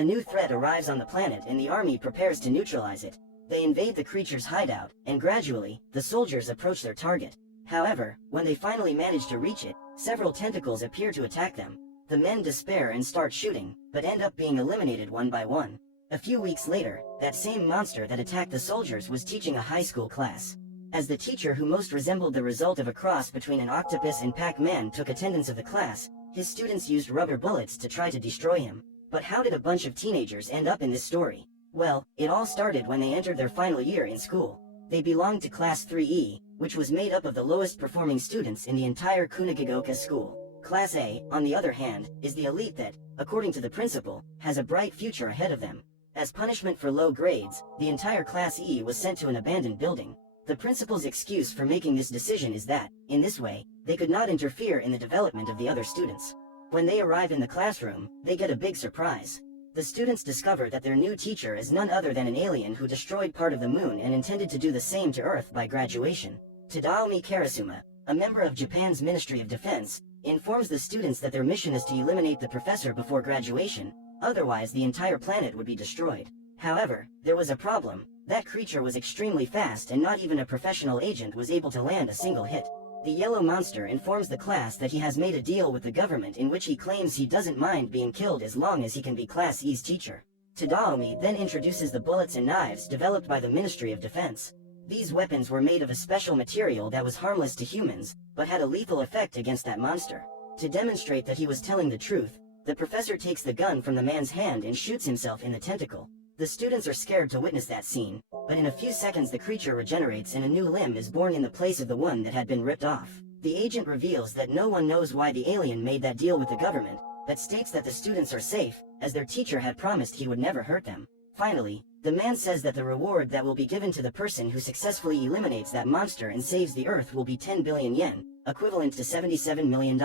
A new threat arrives on the planet and the army prepares to neutralize it. They invade the creature's hideout, and gradually, the soldiers approach their target. However, when they finally manage to reach it, several tentacles appear to attack them. The men despair and start shooting, but end up being eliminated one by one. A few weeks later, that same monster that attacked the soldiers was teaching a high school class. As the teacher who most resembled the result of a cross between an octopus and Pac-Man took attendance of the class, his students used rubber bullets to try to destroy him. But how did a bunch of teenagers end up in this story? Well, it all started when they entered their final year in school. They belonged to Class 3E, which was made up of the lowest performing students in the entire Kunugigaoka school. Class A, on the other hand, is the elite that, according to the principal, has a bright future ahead of them. As punishment for low grades, the entire Class E was sent to an abandoned building. The principal's excuse for making this decision is that, in this way, they could not interfere in the development of the other students. When they arrive in the classroom, they get a big surprise. The students discover that their new teacher is none other than an alien who destroyed part of the moon and intended to do the same to Earth by graduation. Tadaomi Karasuma, a member of Japan's Ministry of Defense, informs the students that their mission is to eliminate the professor before graduation, otherwise the entire planet would be destroyed. However, there was a problem. That creature was extremely fast and not even a professional agent was able to land a single hit. The yellow monster informs the class that he has made a deal with the government in which he claims he doesn't mind being killed as long as he can be Class E's teacher. Tadaomi then introduces the bullets and knives developed by the Ministry of Defense. These weapons were made of a special material that was harmless to humans, but had a lethal effect against that monster. To demonstrate that he was telling the truth, the professor takes the gun from the man's hand and shoots himself in the tentacle. The students are scared to witness that scene, but in a few seconds the creature regenerates and a new limb is born in the place of the one that had been ripped off. The agent reveals that no one knows why the alien made that deal with the government, that states that the students are safe, as their teacher had promised he would never hurt them. Finally, the man says that the reward that will be given to the person who successfully eliminates that monster and saves the Earth will be 10 billion yen, equivalent to $77 million.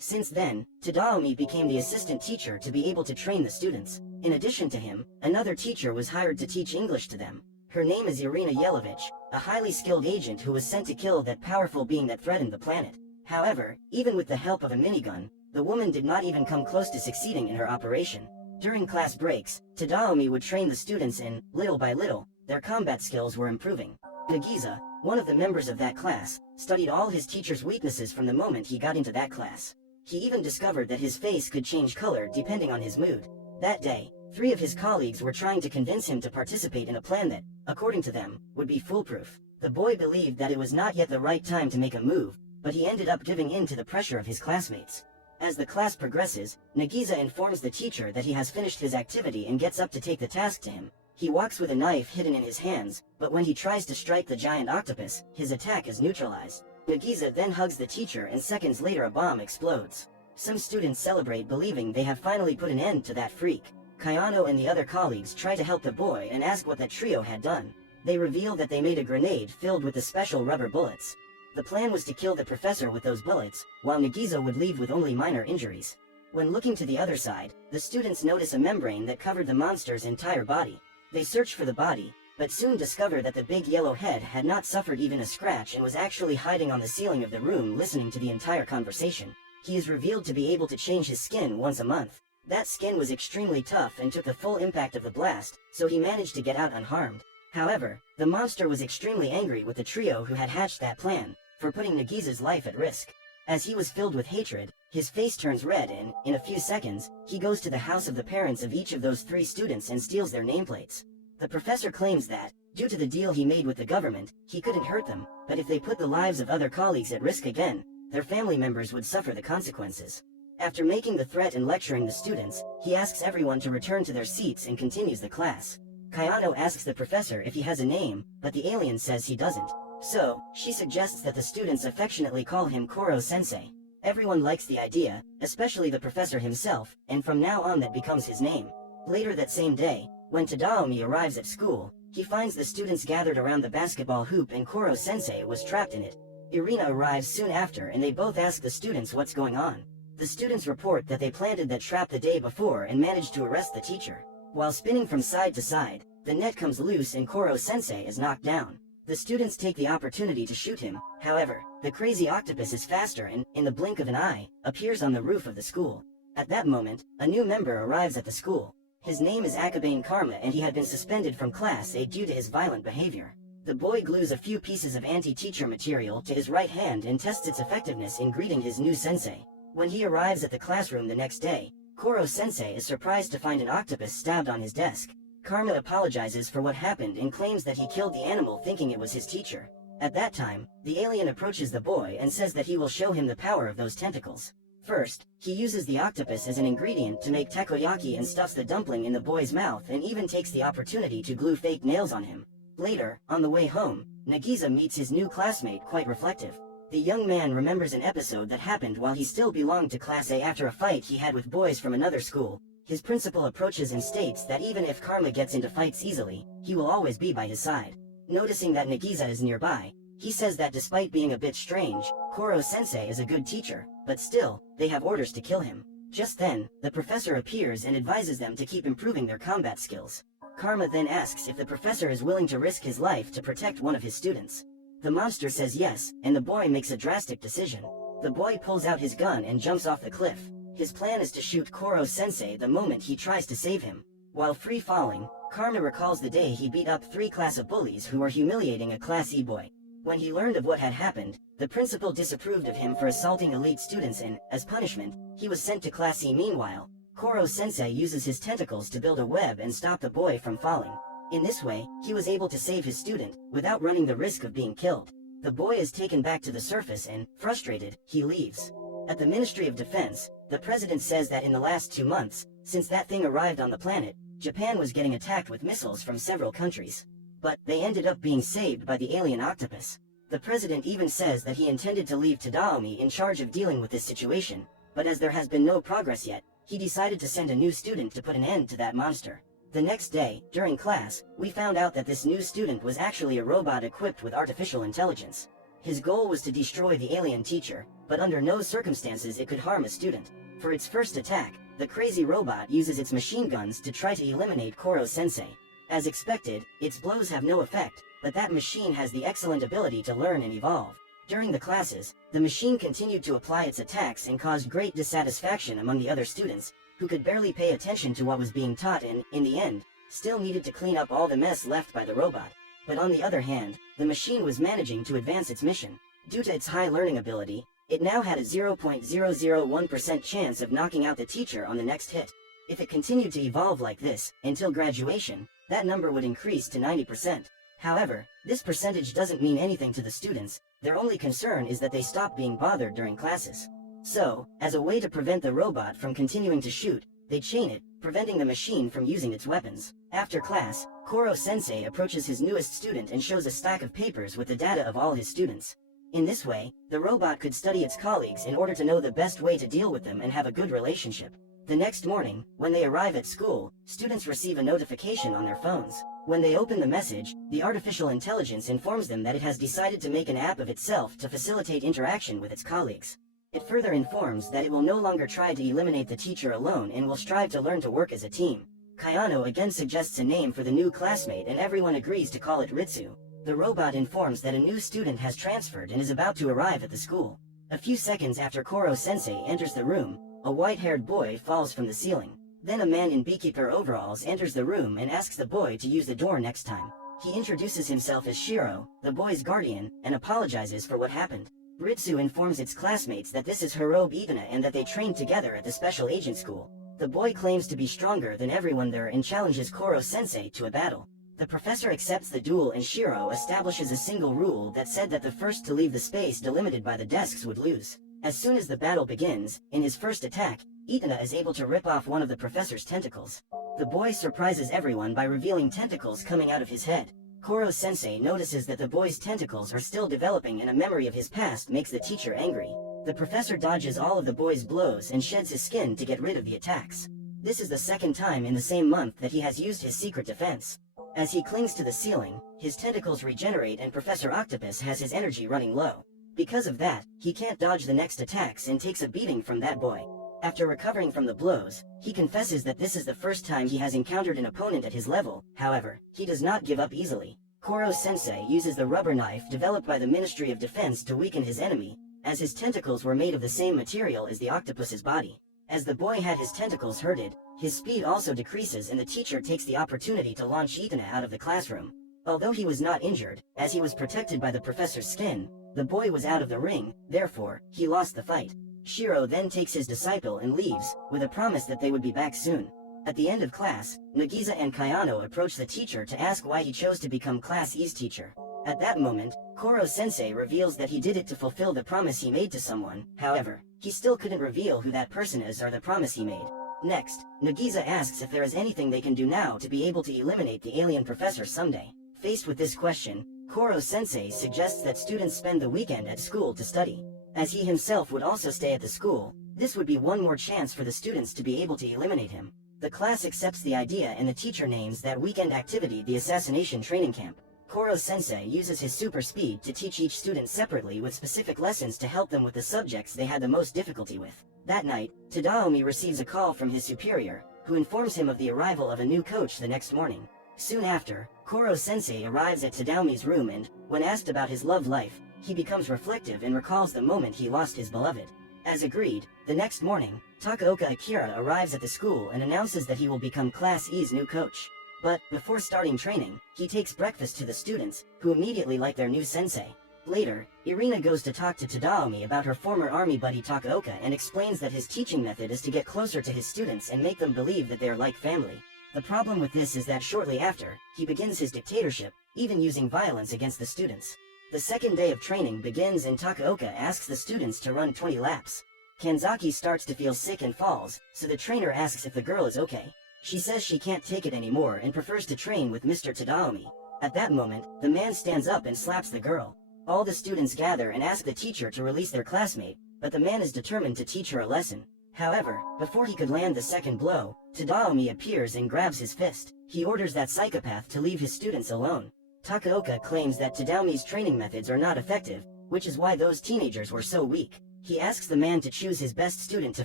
Since then, Tadaomi became the assistant teacher to be able to train the students. In addition to him, another teacher was hired to teach English to them. Her name is Irina Yelovich, a highly skilled agent who was sent to kill that powerful being that threatened the planet. However, even with the help of a minigun, the woman did not even come close to succeeding in her operation. During class breaks, Tadaomi would train the students and, little by little, their combat skills were improving. Nagisa, one of the members of that class, studied all his teacher's weaknesses from the moment he got into that class. He even discovered that his face could change color depending on his mood. That day, 3 of his colleagues were trying to convince him to participate in a plan that, according to them, would be foolproof. The boy believed that it was not yet the right time to make a move, but he ended up giving in to the pressure of his classmates. As the class progresses, Nagisa informs the teacher that he has finished his activity and gets up to take the task to him. He walks with a knife hidden in his hands, but when he tries to strike the giant octopus, his attack is neutralized. Nagisa then hugs the teacher and seconds later a bomb explodes. Some students celebrate believing they have finally put an end to that freak. Kayano and the other colleagues try to help the boy and ask what that trio had done. They reveal that they made a grenade filled with the special rubber bullets. The plan was to kill the professor with those bullets, while Nagisa would leave with only minor injuries. When looking to the other side, the students notice a membrane that covered the monster's entire body. They search for the body, but soon discover that the big yellow head had not suffered even a scratch and was actually hiding on the ceiling of the room listening to the entire conversation. He is revealed to be able to change his skin once a month. That skin was extremely tough and took the full impact of the blast, so he managed to get out unharmed. However, the monster was extremely angry with the trio who had hatched that plan, for putting Nagisa's life at risk. As he was filled with hatred, his face turns red and, in a few seconds, he goes to the house of the parents of each of those 3 students and steals their nameplates. The professor claims that, due to the deal he made with the government, he couldn't hurt them, but if they put the lives of other colleagues at risk again, their family members would suffer the consequences. After making the threat and lecturing the students, he asks everyone to return to their seats and continues the class. Kayano asks the professor if he has a name, but the alien says he doesn't. So, she suggests that the students affectionately call him Koro-sensei. Everyone likes the idea, especially the professor himself, and from now on that becomes his name. Later that same day, when Tadaomi arrives at school, he finds the students gathered around the basketball hoop and Koro-sensei was trapped in it. Irina arrives soon after and they both ask the students what's going on. The students report that they planted that trap the day before and managed to arrest the teacher. While spinning from side to side, the net comes loose and Koro-sensei is knocked down. The students take the opportunity to shoot him. However, the crazy octopus is faster and, in the blink of an eye, appears on the roof of the school. At that moment, a new member arrives at the school. His name is Akabane Karma and he had been suspended from Class A due to his violent behavior. The boy glues a few pieces of anti-teacher material to his right hand and tests its effectiveness in greeting his new sensei. When he arrives at the classroom the next day, Koro-sensei is surprised to find an octopus stabbed on his desk. Karma apologizes for what happened and claims that he killed the animal thinking it was his teacher. At that time, the alien approaches the boy and says that he will show him the power of those tentacles. First, he uses the octopus as an ingredient to make takoyaki and stuffs the dumpling in the boy's mouth and even takes the opportunity to glue fake nails on him. Later, on the way home, Nagisa meets his new classmate quite reflective. The young man remembers an episode that happened while he still belonged to Class A after a fight he had with boys from another school. His principal approaches and states that even if Karma gets into fights easily, he will always be by his side. Noticing that Nagisa is nearby, he says that despite being a bit strange, Koro-sensei is a good teacher, but still, they have orders to kill him. Just then, the professor appears and advises them to keep improving their combat skills. Karma then asks if the professor is willing to risk his life to protect one of his students. The monster says yes, and the boy makes a drastic decision. The boy pulls out his gun and jumps off the cliff. His plan is to shoot Koro-sensei the moment he tries to save him. While free falling, Karma recalls the day he beat up 3 class of bullies who were humiliating a Class E boy. When he learned of what had happened, the principal disapproved of him for assaulting elite students and, as punishment, he was sent to Class E. Meanwhile, Koro-sensei uses his tentacles to build a web and stop the boy from falling. In this way, he was able to save his student, without running the risk of being killed. The boy is taken back to the surface and, frustrated, he leaves. At the Ministry of Defense, the president says that in the last 2 months, since that thing arrived on the planet, Japan was getting attacked with missiles from several countries. But, they ended up being saved by the alien octopus. The president even says that he intended to leave Tadaomi in charge of dealing with this situation, but as there has been no progress yet, he decided to send a new student to put an end to that monster. The next day, during class, we found out that this new student was actually a robot equipped with artificial intelligence. His goal was to destroy the alien teacher, but under no circumstances it could harm a student. For its first attack, the crazy robot uses its machine guns to try to eliminate Koro-sensei. As expected, its blows have no effect, but that machine has the excellent ability to learn and evolve. During the classes, the machine continued to apply its attacks and caused great dissatisfaction among the other students, who could barely pay attention to what was being taught and, in the end, still needed to clean up all the mess left by the robot. But on the other hand, the machine was managing to advance its mission. Due to its high learning ability, it now had a 0.001% chance of knocking out the teacher on the next hit. If it continued to evolve like this, until graduation, that number would increase to 90%. However, this percentage doesn't mean anything to the students. Their only concern is that they stop being bothered during classes. So, as a way to prevent the robot from continuing to shoot, they chain it, preventing the machine from using its weapons. After class, Koro-sensei approaches his newest student and shows a stack of papers with the data of all his students. In this way, the robot could study its colleagues in order to know the best way to deal with them and have a good relationship. The next morning, when they arrive at school, students receive a notification on their phones. When they open the message, the artificial intelligence informs them that it has decided to make an app of itself to facilitate interaction with its colleagues. It further informs that it will no longer try to eliminate the teacher alone and will strive to learn to work as a team. Kayano again suggests a name for the new classmate and everyone agrees to call it Ritsu. The robot informs that a new student has transferred and is about to arrive at the school. A few seconds after Koro-sensei enters the room, a white-haired boy falls from the ceiling. Then a man in beekeeper overalls enters the room and asks the boy to use the door next time. He introduces himself as Shiro, the boy's guardian, and apologizes for what happened. Ritsu informs its classmates that this is Hirobe Itana and that they trained together at the special agent school. The boy claims to be stronger than everyone there and challenges Koro-sensei to a battle. The professor accepts the duel and Shiro establishes a single rule that said that the first to leave the space delimited by the desks would lose. As soon as the battle begins, in his first attack, Itana is able to rip off one of the professor's tentacles. The boy surprises everyone by revealing tentacles coming out of his head. Koro-sensei notices that the boy's tentacles are still developing and a memory of his past makes the teacher angry. The professor dodges all of the boy's blows and sheds his skin to get rid of the attacks. This is the second time in the same month that he has used his secret defense. As he clings to the ceiling, his tentacles regenerate and Professor Octopus has his energy running low. Because of that, he can't dodge the next attacks and takes a beating from that boy. After recovering from the blows, he confesses that this is the first time he has encountered an opponent at his level. However, he does not give up easily. Koro-sensei uses the rubber knife developed by the Ministry of Defense to weaken his enemy, as his tentacles were made of the same material as the octopus's body. As the boy had his tentacles hurted, His speed also decreases and the teacher takes the opportunity to launch Itana out of the classroom. Although he was not injured, as he was protected by the professor's skin, the boy was out of the ring, therefore, he lost the fight. Shiro then takes his disciple and leaves, with a promise that they would be back soon. At the end of class, Nagisa and Kayano approach the teacher to ask why he chose to become Class E's teacher. At that moment, Koro-sensei reveals that he did it to fulfill the promise he made to someone. However, he still couldn't reveal who that person is or the promise he made. Next, Nagisa asks if there is anything they can do now to be able to eliminate the alien professor someday. Faced with this question, Koro-sensei suggests that students spend the weekend at school to study. As he himself would also stay at the school, this would be one more chance for the students to be able to eliminate him. The class accepts the idea and the teacher names that weekend activity the assassination training camp. Koro-sensei uses his super speed to teach each student separately with specific lessons to help them with the subjects they had the most difficulty with. That night, Tadaomi receives a call from his superior, who informs him of the arrival of a new coach the next morning. Soon after, Koro-sensei arrives at Tadaomi's room and, when asked about his love life, he becomes reflective and recalls the moment he lost his beloved. As agreed, the next morning, Takaoka Akira arrives at the school and announces that he will become Class E's new coach. But, before starting training, he takes breakfast to the students, who immediately like their new sensei. Later, Irina goes to talk to Tadaomi about her former army buddy Takaoka and explains that his teaching method is to get closer to his students and make them believe that they are like family. The problem with this is that shortly after, he begins his dictatorship, even using violence against the students. The second day of training begins and Takaoka asks the students to run 20 laps. Kanzaki starts to feel sick and falls, so the trainer asks if the girl is okay. She says she can't take it anymore and prefers to train with Mr. Tadaomi. At that moment, the man stands up and slaps the girl. All the students gather and ask the teacher to release their classmate, but the man is determined to teach her a lesson. However, before he could land the second blow, Tadaomi appears and grabs his fist. He orders that psychopath to leave his students alone. Takaoka claims that Tadaomi's training methods are not effective, which is why those teenagers were so weak. He asks the man to choose his best student to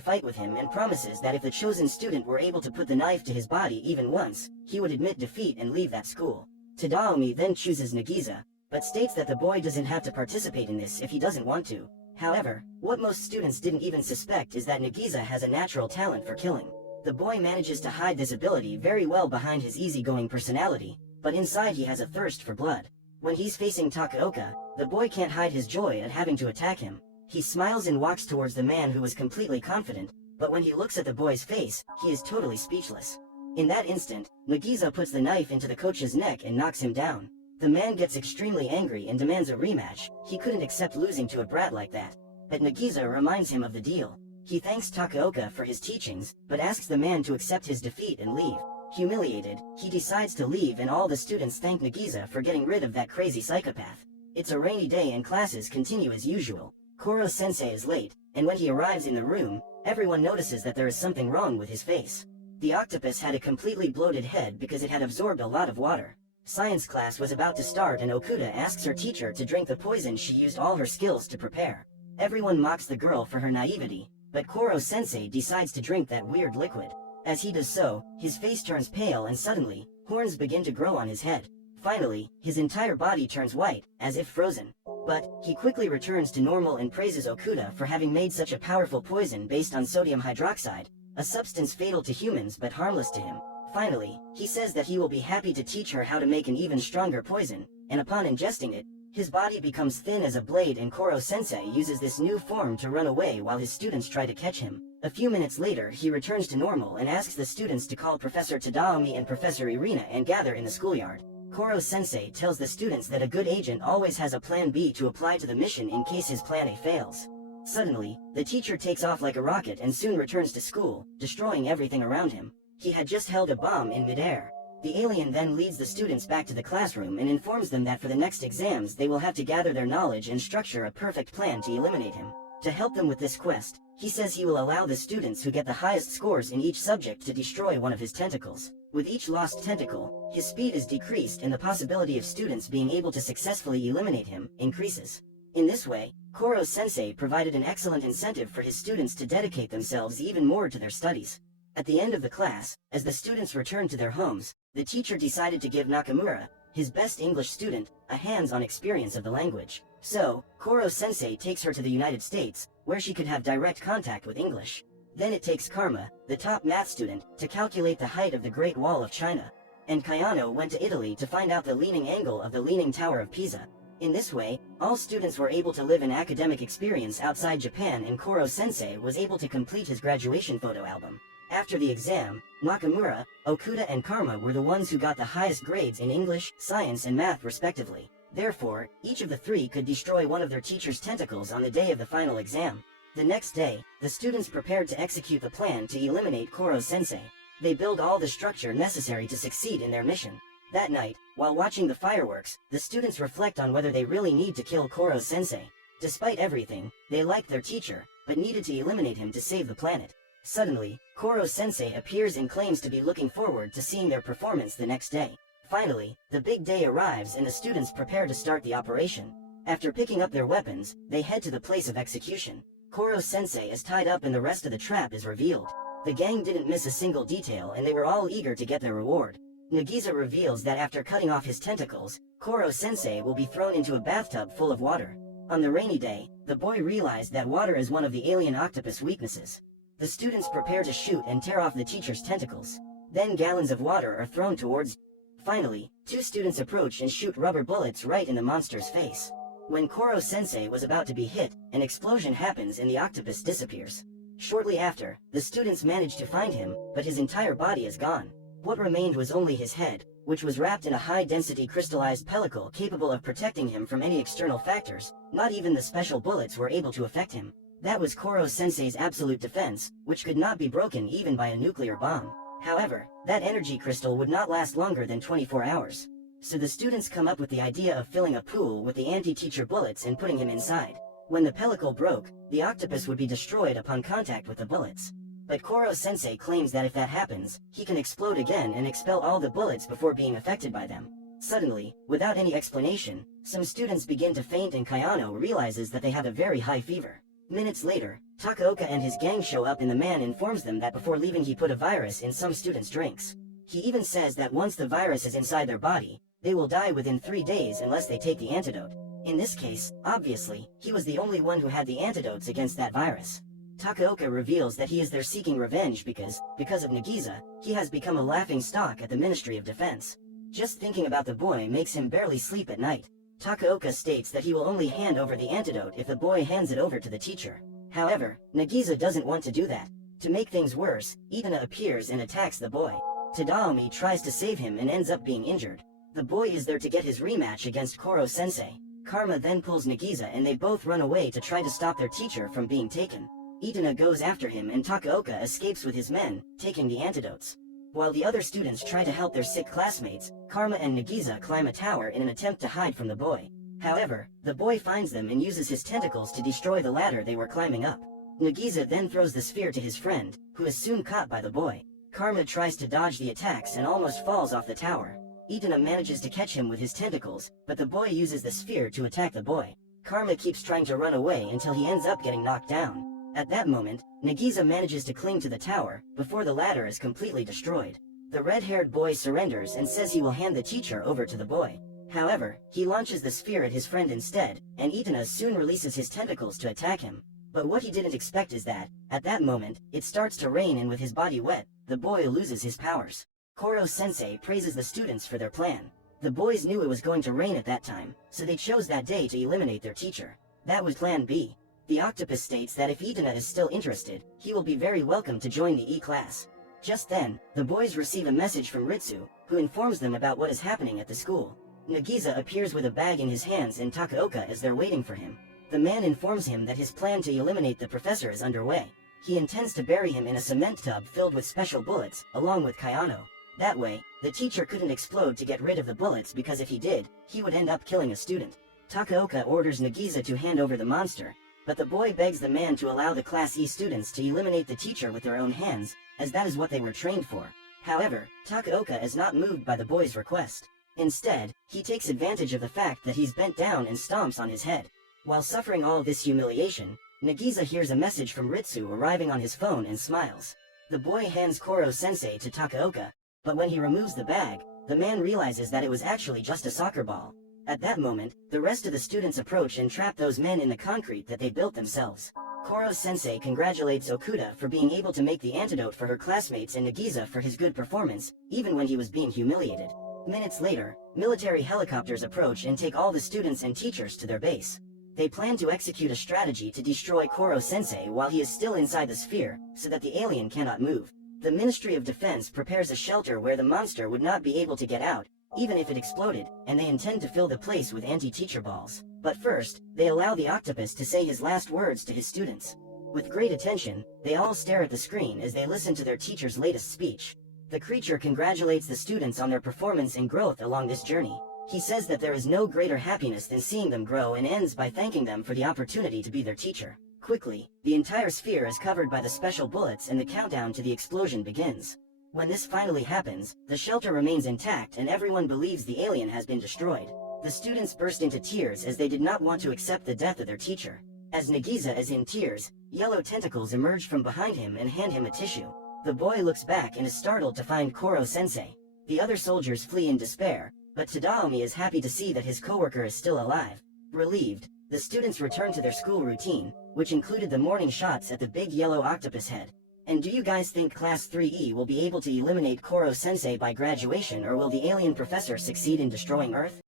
fight with him and promises that if the chosen student were able to put the knife to his body even once, he would admit defeat and leave that school. Tadaomi then chooses Nagisa, but states that the boy doesn't have to participate in this if he doesn't want to. However, what most students didn't even suspect is that Nagisa has a natural talent for killing. The boy manages to hide this ability very well behind his easygoing personality, but inside he has a thirst for blood. When he's facing Takaoka, the boy can't hide his joy at having to attack him. He smiles and walks towards the man who was completely confident, but when he looks at the boy's face, he is totally speechless. In that instant, Nagisa puts the knife into the coach's neck and knocks him down. The man gets extremely angry and demands a rematch. He couldn't accept losing to a brat like that. But Nagisa reminds him of the deal. He thanks Takaoka for his teachings, but asks the man to accept his defeat and leave. Humiliated, he decides to leave and all the students thank Nagisa for getting rid of that crazy psychopath. It's a rainy day and classes continue as usual. Koro-sensei is late, and when he arrives in the room, everyone notices that there is something wrong with his face. The octopus had a completely bloated head because it had absorbed a lot of water. Science class was about to start and Okuda asks her teacher to drink the poison she used all her skills to prepare. Everyone mocks the girl for her naivety, but Koro-sensei decides to drink that weird liquid. As he does so, his face turns pale and suddenly, horns begin to grow on his head. Finally, his entire body turns white, as if frozen. But, he quickly returns to normal and praises Okuda for having made such a powerful poison based on sodium hydroxide, a substance fatal to humans but harmless to him. Finally, he says that he will be happy to teach her how to make an even stronger poison, and upon ingesting it, his body becomes thin as a blade and Koro-sensei uses this new form to run away while his students try to catch him. A few minutes later he returns to normal and asks the students to call Professor Tadaomi and Professor Irina and gather in the schoolyard. Koro-sensei tells the students that a good agent always has a plan B to apply to the mission in case his plan A fails. Suddenly, the teacher takes off like a rocket and soon returns to school, destroying everything around him. He had just held a bomb in midair. The alien then leads the students back to the classroom and informs them that for the next exams they will have to gather their knowledge and structure a perfect plan to eliminate him. To help them with this quest, he says he will allow the students who get the highest scores in each subject to destroy one of his tentacles. With each lost tentacle, his speed is decreased and the possibility of students being able to successfully eliminate him increases. In this way, Koro-sensei provided an excellent incentive for his students to dedicate themselves even more to their studies. At the end of the class, as the students returned to their homes, the teacher decided to give Nakamura, his best English student, a hands-on experience of the language. So, Koro-sensei takes her to the United States, where she could have direct contact with English. Then it takes Karma, the top math student, to calculate the height of the Great Wall of China. And Kayano went to Italy to find out the leaning angle of the Leaning Tower of Pisa. In this way, all students were able to live an academic experience outside Japan, and Koro-sensei was able to complete his graduation photo album. After the exam, Nakamura, Okuda and Karma were the ones who got the highest grades in English, science and math respectively. Therefore, each of the three could destroy one of their teacher's tentacles on the day of the final exam. The next day, the students prepared to execute the plan to eliminate Koro-sensei. They build all the structure necessary to succeed in their mission. That night, while watching the fireworks, the students reflect on whether they really need to kill Koro-sensei. Despite everything, they liked their teacher, but needed to eliminate him to save the planet. Suddenly, Koro-sensei appears and claims to be looking forward to seeing their performance the next day. Finally, the big day arrives and the students prepare to start the operation. After picking up their weapons, they head to the place of execution. Koro-sensei is tied up and the rest of the trap is revealed. The gang didn't miss a single detail and they were all eager to get their reward. Nagisa reveals that after cutting off his tentacles, Koro-sensei will be thrown into a bathtub full of water. On the rainy day, the boy realized that water is one of the alien octopus weaknesses. The students prepare to shoot and tear off the teacher's tentacles. Then gallons of water are thrown towards. Finally, two students approach and shoot rubber bullets right in the monster's face. When Koro-sensei was about to be hit, an explosion happens and the octopus disappears. Shortly after, the students manage to find him, but his entire body is gone. What remained was only his head, which was wrapped in a high-density crystallized pellicle capable of protecting him from any external factors. Not even the special bullets were able to affect him. That was Koro-sensei's absolute defense, which could not be broken even by a nuclear bomb. However, that energy crystal would not last longer than 24 hours. So the students come up with the idea of filling a pool with the anti-teacher bullets and putting him inside. When the pellicle broke, the octopus would be destroyed upon contact with the bullets. But Koro-sensei claims that if that happens, he can explode again and expel all the bullets before being affected by them. Suddenly, without any explanation, some students begin to faint and Kayano realizes that they have a very high fever. Minutes later, Takaoka and his gang show up and the man informs them that before leaving he put a virus in some students' drinks. He even says that once the virus is inside their body, they will die within 3 days unless they take the antidote. In this case, obviously, he was the only one who had the antidotes against that virus. Takaoka reveals that he is there seeking revenge because of Nagisa, he has become a laughing stock at the Ministry of Defense. Just thinking about the boy makes him barely sleep at night. Takaoka states that he will only hand over the antidote if the boy hands it over to the teacher. However, Nagisa doesn't want to do that. To make things worse, Itana appears and attacks the boy. Tadaomi tries to save him and ends up being injured. The boy is there to get his rematch against Koro-sensei. Karma then pulls Nagisa and they both run away to try to stop their teacher from being taken. Itana goes after him and Takaoka escapes with his men, taking the antidotes. While the other students try to help their sick classmates, Karma and Nagisa climb a tower in an attempt to hide from the boy. However, the boy finds them and uses his tentacles to destroy the ladder they were climbing up. Nagisa then throws the sphere to his friend, who is soon caught by the boy. Karma tries to dodge the attacks and almost falls off the tower. Itana manages to catch him with his tentacles, but the boy uses the sphere to attack the boy. Karma keeps trying to run away until he ends up getting knocked down. At that moment, Nagisa manages to cling to the tower, before the ladder is completely destroyed. The red-haired boy surrenders and says he will hand the teacher over to the boy. However, he launches the sphere at his friend instead, and Itana soon releases his tentacles to attack him. But what he didn't expect is that, at that moment, it starts to rain and with his body wet, the boy loses his powers. Koro-sensei praises the students for their plan. The boys knew it was going to rain at that time, so they chose that day to eliminate their teacher. That was Plan B. The octopus states that if Itana is still interested, he will be very welcome to join the E-class. Just then, the boys receive a message from Ritsu, who informs them about what is happening at the school. Nagisa appears with a bag in his hands and Takaoka is there waiting for him. The man informs him that his plan to eliminate the professor is underway. He intends to bury him in a cement tub filled with special bullets, along with Kayano. That way, the teacher couldn't explode to get rid of the bullets because if he did, he would end up killing a student. Takaoka orders Nagisa to hand over the monster, but the boy begs the man to allow the Class E students to eliminate the teacher with their own hands, as that is what they were trained for. However, Takaoka is not moved by the boy's request. Instead, he takes advantage of the fact that he's bent down and stomps on his head. While suffering all this humiliation, Nagisa hears a message from Ritsu arriving on his phone and smiles. The boy hands Koro-sensei to Takaoka, but when he removes the bag, the man realizes that it was actually just a soccer ball. At that moment, the rest of the students approach and trap those men in the concrete that they built themselves. Koro-sensei congratulates Okuda for being able to make the antidote for her classmates and Nagisa for his good performance, even when he was being humiliated. Minutes later, military helicopters approach and take all the students and teachers to their base. They plan to execute a strategy to destroy Koro-sensei while he is still inside the sphere, so that the alien cannot move. The Ministry of Defense prepares a shelter where the monster would not be able to get out, even if it exploded, and they intend to fill the place with anti-teacher balls. But first, they allow the octopus to say his last words to his students. With great attention, they all stare at the screen as they listen to their teacher's latest speech. The creature congratulates the students on their performance and growth along this journey. He says that there is no greater happiness than seeing them grow and ends by thanking them for the opportunity to be their teacher. Quickly, the entire sphere is covered by the special bullets and the countdown to the explosion begins. When this finally happens, the shelter remains intact and everyone believes the alien has been destroyed. The students burst into tears as they did not want to accept the death of their teacher. As Nagisa is in tears, yellow tentacles emerge from behind him and hand him a tissue. The boy looks back and is startled to find Koro-sensei. The other soldiers flee in despair, but Tadaomi is happy to see that his coworker is still alive. Relieved, the students return to their school routine, which included the morning shots at the big yellow octopus head. And do you guys think Class 3E will be able to eliminate Koro-sensei by graduation, or will the alien professor succeed in destroying Earth?